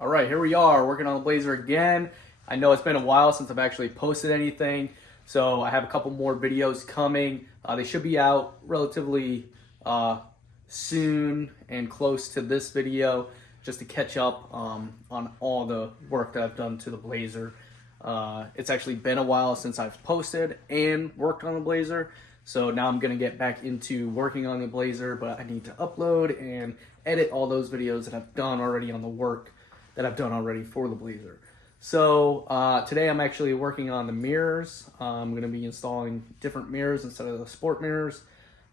All right, here we are working on the Blazer again. I know it's been a while since I've actually posted anything, so I have a couple more videos coming. They should be out relatively soon and close to this video, just to catch up on all the work that I've done to the Blazer. It's actually been a while since I've posted and worked on the Blazer, so now I'm gonna get back into working on the Blazer, but I need to upload and edit all those videos that I've done already on the work that I've done already for the Blazer. So today I'm actually working on the mirrors. I'm going to be installing different mirrors instead of the sport mirrors.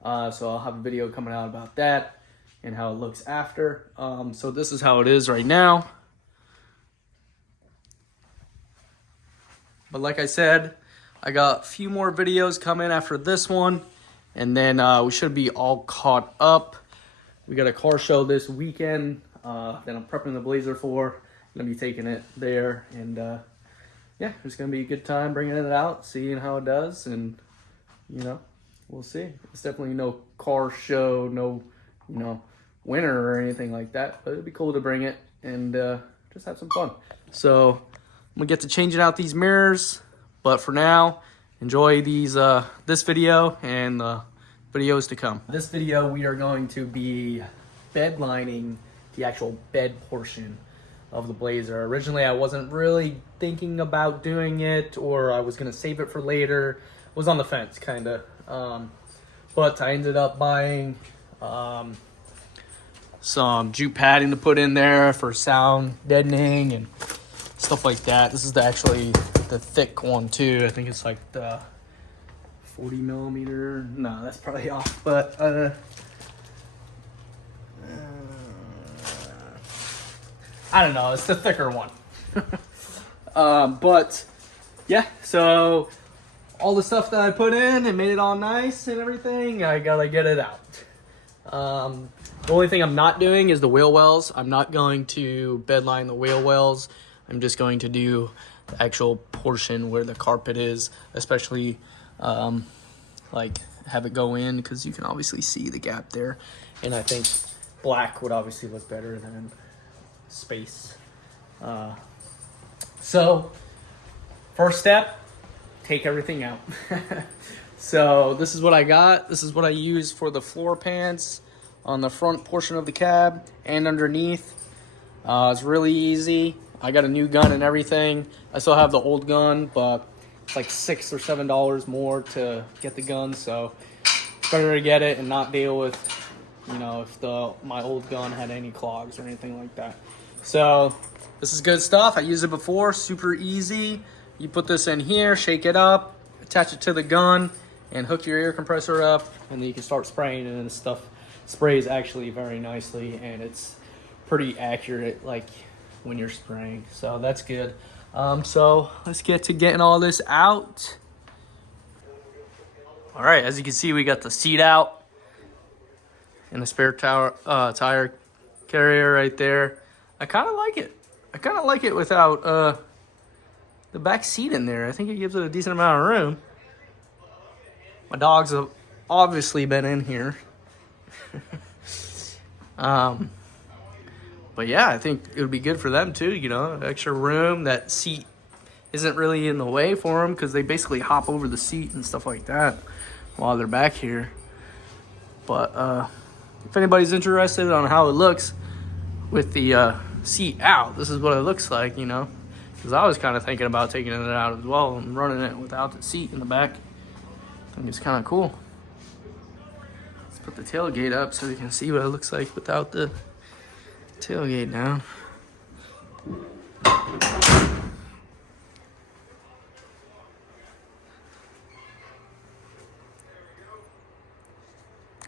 So I'll have a video coming out about that and how it looks after. So this is how it is right now. But like I said, I got a few more videos coming after this one, and then we should be all caught up. We got a car show this weekend that I'm prepping the Blazer for. I'm gonna be taking it there, and yeah, it's gonna be a good time bringing it out, seeing how it does, and you know, we'll see. It's definitely no car show, no, you know, winner or anything like that, but it'd be cool to bring it and just have some fun. So I'm gonna get to changing out these mirrors, but for now, enjoy these this video and the videos to come. This video we are going to be bedlining the actual bed portion of the Blazer. Originally I wasn't really thinking about doing it, or I was gonna save it for later. Was on the fence kinda, but I ended up buying some jute padding to put in there for sound deadening and stuff like that. This is actually the thick one too. I think it's like the 40 millimeter. No, that's probably off, but I don't know, it's the thicker one. But yeah, so all the stuff that I put in and made it all nice and everything, I gotta get it out. The only thing I'm not doing is the wheel wells. I'm not going to bedline the wheel wells. I'm just going to do the actual portion where the carpet is, especially like have it go in, because you can obviously see the gap there. And I think black would obviously look better than space. So first step, take everything out. So this is what I got. This is what I use for the floor pans on the front portion of the cab and underneath. It's really easy. I got a new gun and everything. I still have the old gun, but it's like $6 or $7 more to get the gun, so it's better to get it and not deal with, you know, if my old gun had any clogs or anything like that. So this is good stuff. I used it before, super easy. You put this in here, shake it up, attach it to the gun, and hook your air compressor up, and then you can start spraying it, and this stuff sprays actually very nicely, and it's pretty accurate like when you're spraying, so that's good. So let's get to getting all this out. All right, as you can see, we got the seat out and the spare tire carrier right there. I kind of like it. I kind of like it without the back seat in there. I think it gives it a decent amount of room. My dogs have obviously been in here. But yeah, I think it would be good for them too, you know, extra room. That seat isn't really in the way for them because they basically hop over the seat and stuff like that while they're back here. But if anybody's interested on how it looks with the seat out, this is what it looks like, you know, because I was kind of thinking about taking it out as well and running it without the seat in the back. I think it's kind of cool. Let's put the tailgate up so you can see what it looks like without the tailgate down.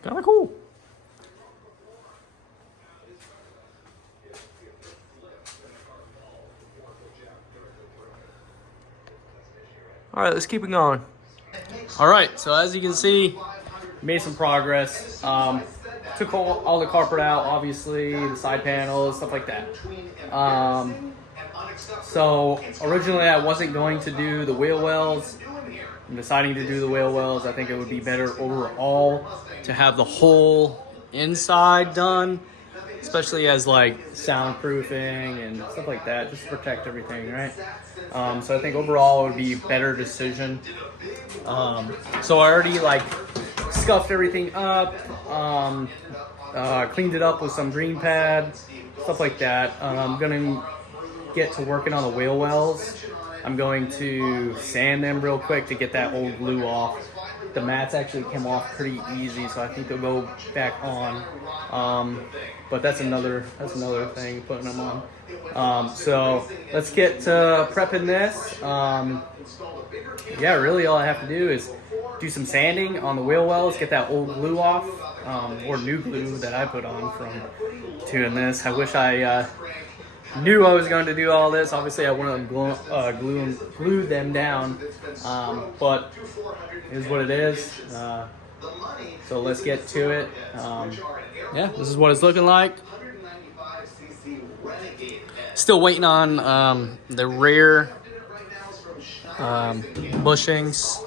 Kind of cool. All right, let's keep it going. All right, so as you can see, made some progress. Took all the carpet out, obviously, the side panels, stuff like that. So originally I wasn't going to do the wheel wells. I'm deciding to do the wheel wells. I think it would be better overall to have the whole inside done especially as like soundproofing and stuff like that, just to protect everything, right? So I think overall it would be a better decision. So I already like scuffed everything up, cleaned it up with some green pad, stuff like that. I'm gonna get to working on the wheel wells. I'm going to sand them real quick to get that old glue off. The mats actually came off pretty easy, so I think they'll go back on. But that's another thing, putting them on. So let's get to prepping this. Yeah, really all I have to do is do some sanding on the wheel wells, get that old glue off, or new glue that I put on from doing this. I wish I knew I was going to do all this. Obviously, I wouldn't have glued them down, but it is what it is. So let's get to it. Yeah, this is what it's looking like. Still waiting on the rear bushings,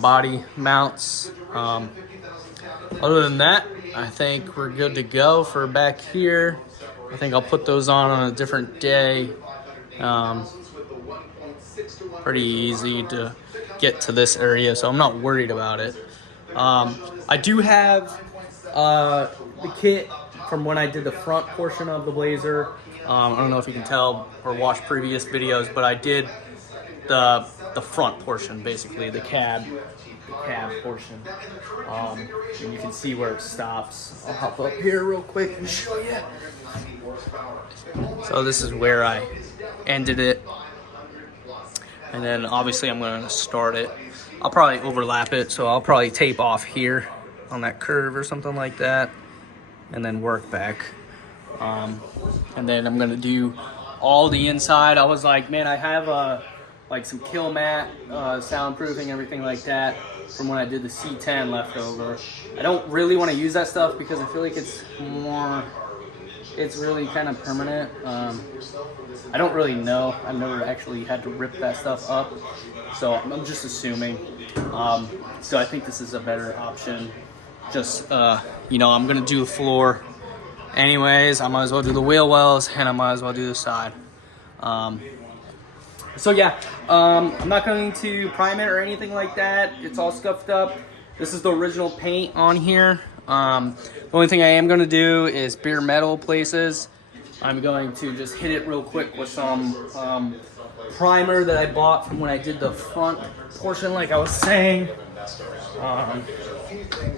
body mounts. Other than that, I think we're good to go for back here. I think I'll put those on a different day. Pretty easy to get to this area, so I'm not worried about it. I do have the kit from when I did the front portion of the Blazer. I don't know if you can tell or watch previous videos, but I did the front portion, basically the cab portion. And you can see where it stops. I'll hop up here real quick and show you. So this is where I ended it, and then obviously I'm going to start it. I'll probably overlap it, so I'll probably tape off here on that curve or something like that, and then work back. And then I'm going to do all the inside. I was like, man, I have like some kill mat, soundproofing, everything like that from when I did the C10 left over. I don't really want to use that stuff because I feel like it's really kind of permanent. I don't really know. I've never actually had to rip that stuff up, so I'm just assuming. So I think this is a better option. Just, you know, I'm gonna do the floor anyways. I might as well do the wheel wells, and I might as well do the side. So yeah, I'm not going to prime it or anything like that. It's all scuffed up. This is the original paint on here. The only thing I am going to do is bare metal places. I'm going to just hit it real quick with some primer that I bought from when I did the front portion, like I was saying.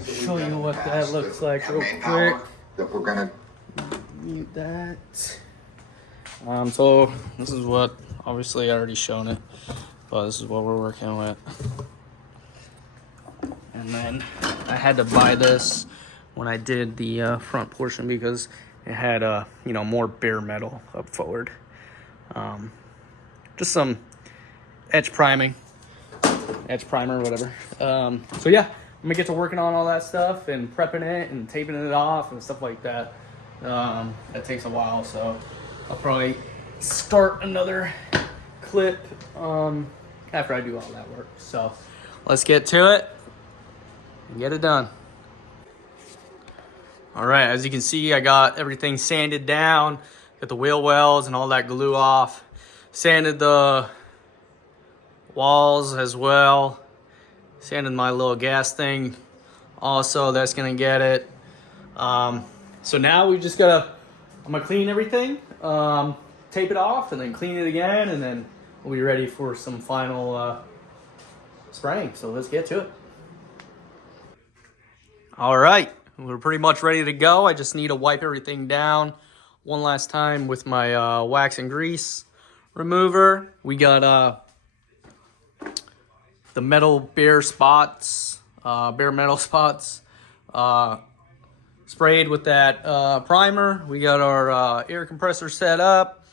Show you what that looks like real quick. That we're gonna mute that. So this is what, obviously I already shown it, but this is what we're working with. And then I had to buy this when I did the front portion because it had you know, more bare metal up forward. Just some edge primer, whatever. So yeah, I'm gonna get to working on all that stuff and prepping it and taping it off and stuff like that. That takes a while, so I'll probably start another clip after I do all that work. So let's get to it and get it done. All right, as you can see, I got everything sanded down, got the wheel wells and all that glue off, sanded the walls as well, sanded my little gas thing also, that's gonna get it. So now we just gotta, I'm gonna clean everything, tape it off, and then clean it again, and then we'll be ready for some final spraying. So let's get to it. All right, we're pretty much ready to go. I just need to wipe everything down one last time with my wax and grease remover. We got the metal bare metal spots sprayed with that primer. We got our air compressor set up.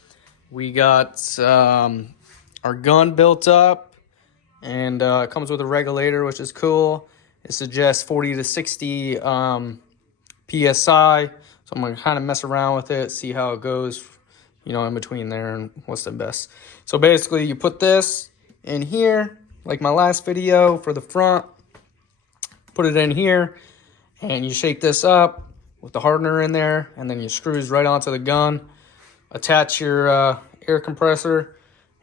We got our gun built up, and it comes with a regulator, which is cool. It suggests 40 to 60 PSI. So I'm gonna kind of mess around with it, see how it goes, you know, in between there and what's the best. So basically you put this in here, like my last video for the front, put it in here, and you shake this up, with the hardener in there, and then your screws right onto the gun. Attach your air compressor,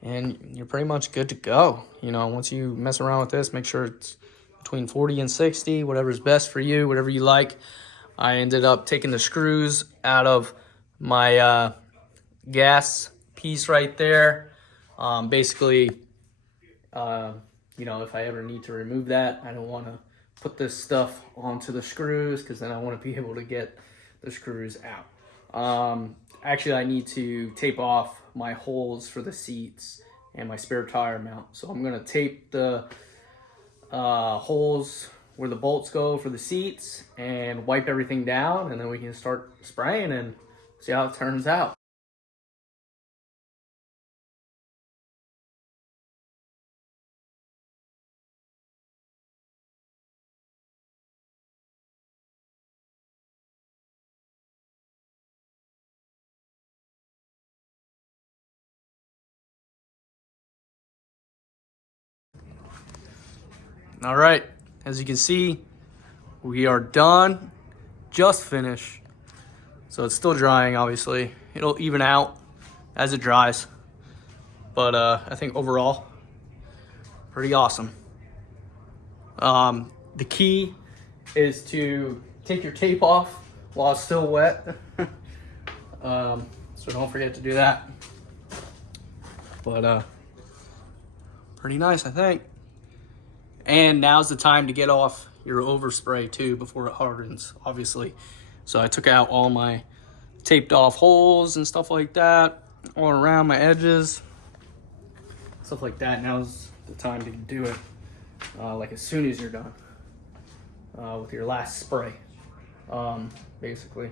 and you're pretty much good to go. You know, once you mess around with this, make sure it's between 40 and 60, whatever's best for you, whatever you like. I ended up taking the screws out of my gas piece right there. Basically, you know, if I ever need to remove that, I don't want to put this stuff onto the screws because then I want to be able to get the screws out. Actually, I need to tape off my holes for the seats and my spare tire mount. So I'm going to tape the holes where the bolts go for the seats and wipe everything down, and then we can start spraying and see how it turns out. All right, as you can see, we are done, just finished. So it's still drying, obviously. It'll even out as it dries. But I think overall, pretty awesome. The key is to take your tape off while it's still wet. So don't forget to do that. But pretty nice, I think. And now's the time to get off your overspray too before it hardens, obviously. So I took out all my taped off holes and stuff like that, all around my edges, stuff like that. Now's the time to do it, like as soon as you're done with your last spray, basically.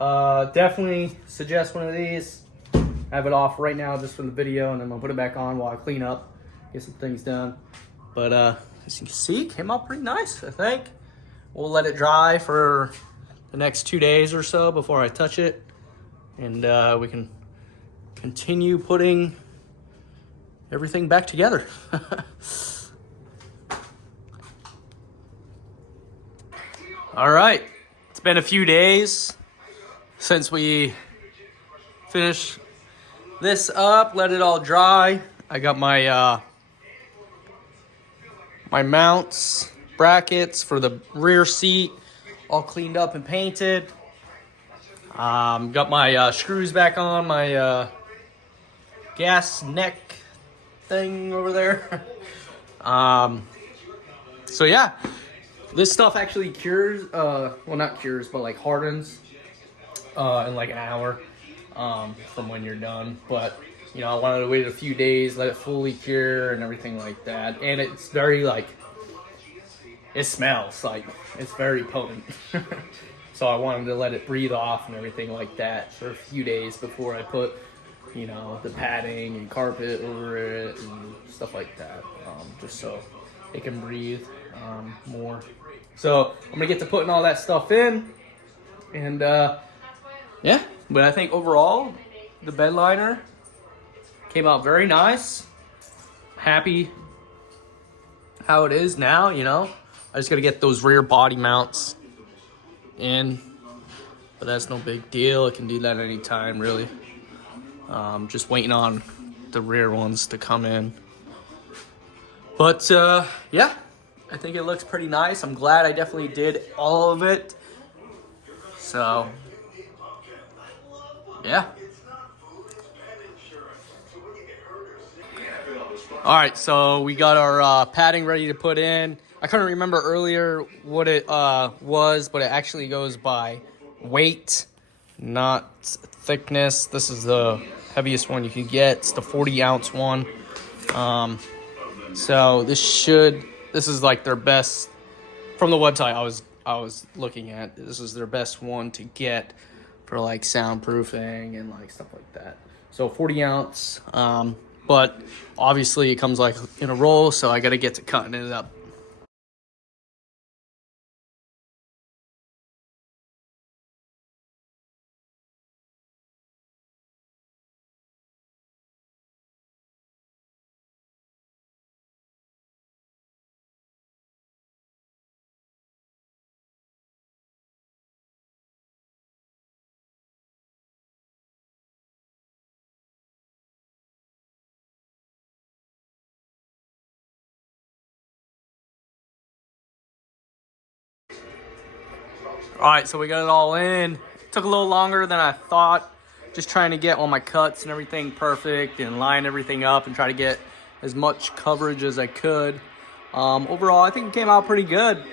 Definitely suggest one of these. Have it off right now just for the video, and then I'll put it back on while I clean up, get some things done. But as you can see, it came out pretty nice, I think. We'll let it dry for the next 2 days or so before I touch it. And we can continue putting everything back together. All right, it's been a few days since we finished this up, let it all dry. I got my my mounts, brackets for the rear seat all cleaned up and painted. Got my screws back on my gas neck thing over there. So yeah, this stuff actually cures, well not cures, but like hardens in like an hour from when you're done. But you know, I wanted to wait a few days, let it fully cure and everything like that. And it's very like, it smells like, it's very potent. So I wanted to let it breathe off and everything like that for a few days before I put, you know, the padding and carpet over it and stuff like that, just so it can breathe more. So I'm gonna get to putting all that stuff in, and yeah. But I think overall, the Bedliner came out very nice. Happy how it is now, you know. I just gotta get those rear body mounts in, but that's no big deal. I can do that anytime, really. Just waiting on the rear ones to come in. But yeah, I think it looks pretty nice. I'm glad I definitely did all of it. So yeah. All right, so we got our padding ready to put in. I couldn't remember earlier what it was, but it actually goes by weight, not thickness. This is the heaviest one you can get. It's the 40-ounce one. So this is like their best from the website I was looking at. This is their best one to get for like soundproofing and like stuff like that. So 40-ounce, but obviously it comes like in a roll, so I got to get to cutting it up. All right, so we got it all in. Took a little longer than I thought. Just trying to get all my cuts and everything perfect and line everything up and try to get as much coverage as I could. Overall, I think it came out pretty good.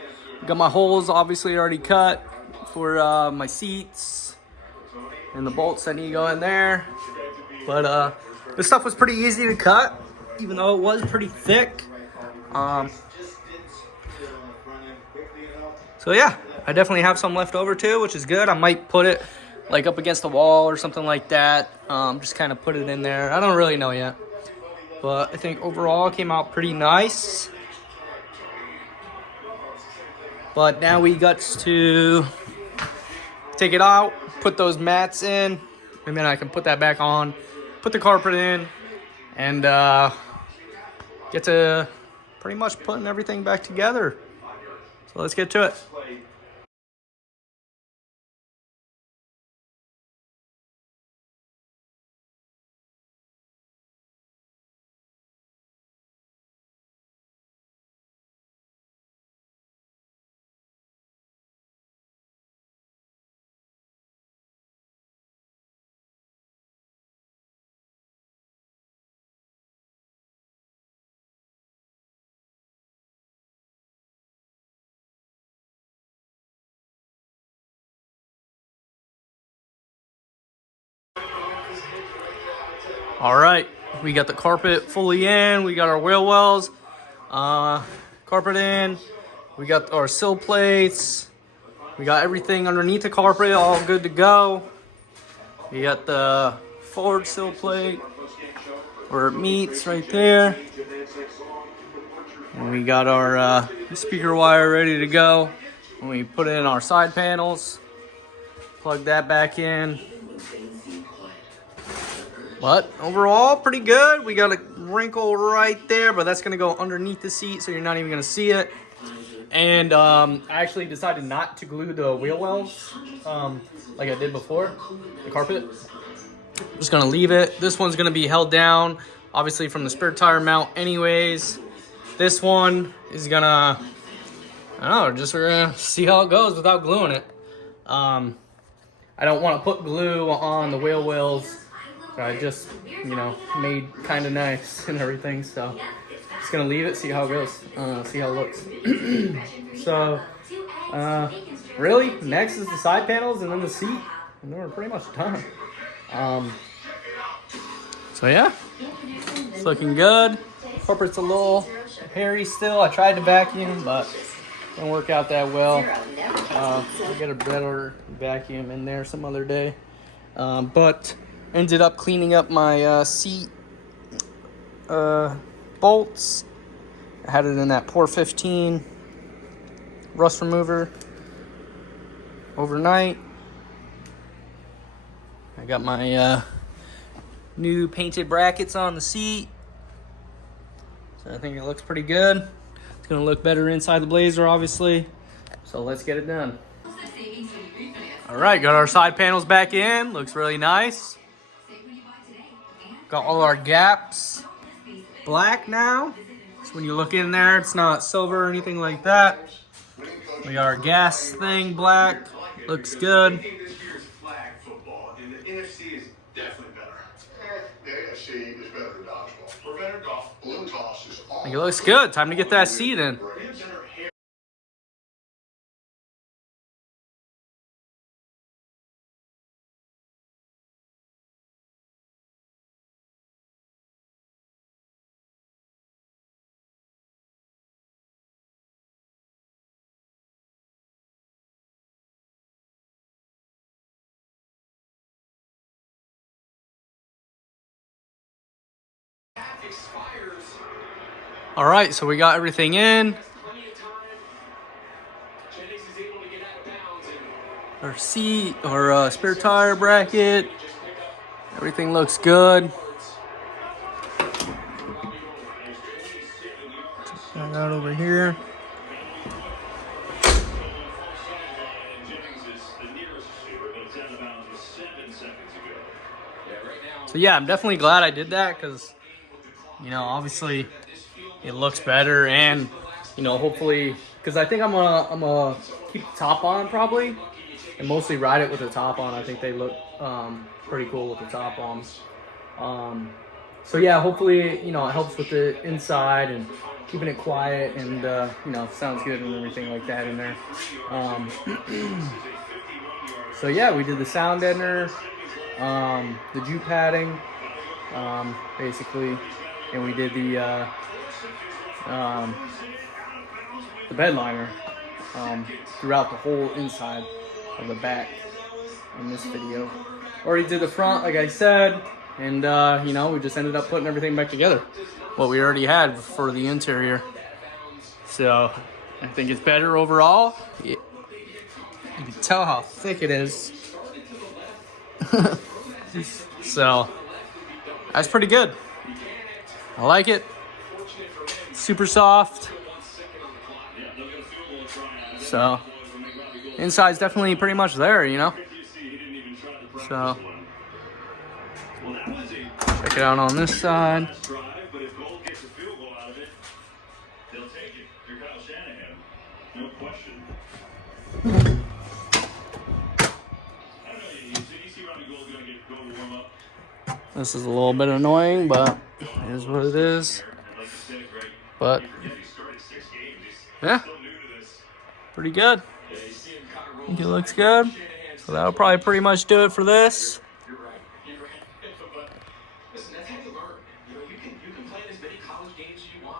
Got my holes obviously already cut for my seats and the bolts that need to go in there. But this stuff was pretty easy to cut, even though it was pretty thick. So yeah, I definitely have some left over too, which is good. I might put it like up against the wall or something like that. Just kind of put it in there. I don't really know yet. But I think overall it came out pretty nice. But now we got to take it out, put those mats in, and then I can put that back on, put the carpet in, and get to pretty much putting everything back together. So let's get to it. All right, we got the carpet fully in. We got our wheel wells, carpet in. We got our sill plates. We got everything underneath the carpet, all good to go. We got the forward sill plate where it meets right there. And we got our speaker wire ready to go. And we put in our side panels, plug that back in. But overall, pretty good. We got a wrinkle right there, but that's gonna go underneath the seat, so you're not even gonna see it. And I actually decided not to glue the wheel wells like I did before, the carpet. I'm just gonna leave it. This one's gonna be held down, obviously from the spare tire mount anyways. This one is gonna, I don't know, we're gonna see how it goes without gluing it. I don't wanna put glue on the wheel wells. I just, made kind of nice and everything, so just gonna leave it, see how it goes, see how it looks. So, really, next is the side panels and then the seat, and then we're pretty much done. So yeah, it's looking good. Carpet's a little hairy still. I tried to vacuum, but it didn't work out that well. I'll get a better vacuum in there some other day. But ended up cleaning up my seat bolts. I had it in that Pour 15 rust remover overnight. I got my new painted brackets on the seat. So I think it looks pretty good. It's gonna look better inside the Blazer, obviously. So let's get it done. All right, got our side panels back in. Looks really nice. Got all our gaps black now. So when you look in there, it's not silver or anything like that. We got our gas thing black. Looks good. The NFC is definitely better. The AFC is better than dodgeball. For better golf, balloon toss is all. I think it looks good. Time to get that seat in. All right, so we got everything in. Our seat, our spare tire bracket. Everything looks good. Check that out over here. So yeah, I'm definitely glad I did that because, obviously it looks better, and hopefully, because I think I'm gonna keep the top on probably, and mostly ride it with the top on. I think they look pretty cool with the top on. So yeah, hopefully, you know, it helps with the inside and keeping it quiet, and you know, sounds good and everything like that in there. So yeah, we did the sound deadener, the jute padding, basically, and we did the bedliner throughout the whole inside of the back in this video. Already did the front, like I said, and you know, we just ended up putting everything back together, what we already had for the interior. So I think it's better overall. You can tell how thick it is. So that's pretty good. I like it. Super soft. So inside's definitely pretty much there, you know. So check it out on this side. This is a little bit annoying, but it is what it is. But yeah, pretty good. I think it looks good. So that'll probably pretty much do it for this.